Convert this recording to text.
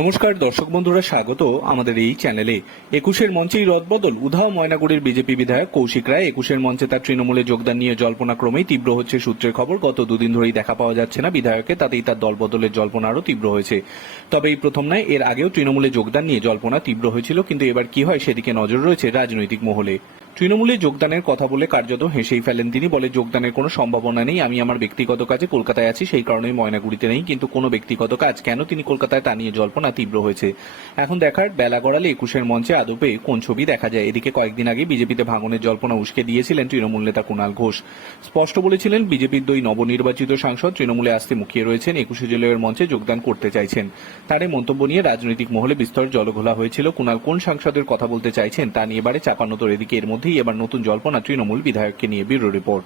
নমস্কার, দর্শক বন্ধুরা, স্বাগত আমাদের এই চ্যানেলে। একুশের মঞ্চেই রদবদল, উধাও ময়নাগুড়ির বিজেপি বিধায়ক কৌশিক রায়। একুশের মঞ্চে তার তৃণমূলে যোগদান নিয়ে জল্পনা ক্রমেই তীব্র হচ্ছে সূত্রের খবর। গত দুদিন ধরেই দেখা পাওয়া যাচ্ছে না বিধায়ককে তাতেই তার দলবদলের জল্পনা আরও তীব্র হয়েছে। তবে এই প্রথম নয়, এর আগেও তৃণমূলে যোগদান নিয়ে জল্পনা তীব্র হয়েছিল, কিন্তু এবার কি হয় সেদিকে নজর রয়েছে রাজনৈতিক মহলে। তৃণমূলে যোগদানের কথা বলে কার্যত হেসেই ফেলেন তিনি, বলে যোগদানের কোনো সম্ভাবনা নেই। আমি আমার ব্যক্তিগত কাজে কলকাতায় আছি, সেই কারণেই ময়নাগুড়িতে নেই। কিন্তু কোনো ব্যক্তিগত কাজ কেন তিনি কলকাতায় তা নিয়ে জল্পনা তীব্র হয়েছে? এখন দেখার বেলা গড়ালে একুশের মঞ্চে আদপে কোন ছবি দেখা যায়? এদিকে কয়েকদিন আগে বিজেপিতে ভাঙনের জল্পনা উস্কে দিয়েছিলেন তৃণমূল নেতা কুণাল ঘোষ। স্পষ্ট বলেছিলেন, বিজেপির দুই নবনির্বাচিত সাংসদ তৃণমূলে আসতে মুখিয়ে রয়েছেন, একুশে জেলের মঞ্চে যোগদান করতে চাইছেন। তার এই মন্তব্য নিয়ে রাজনৈতিক মহলে বিস্তর জলঘোলা হয়েছিল। কুণাল কোন সাংসদের কথা বলতে চাইছেন তা নিয়ে এবারে চাপানো তোর এদিকে এর মধ্যেই এবার নতুন জল্পনা তৃণমূল বিধায়ককে নিয়ে ব্যুরো রিপোর্ট।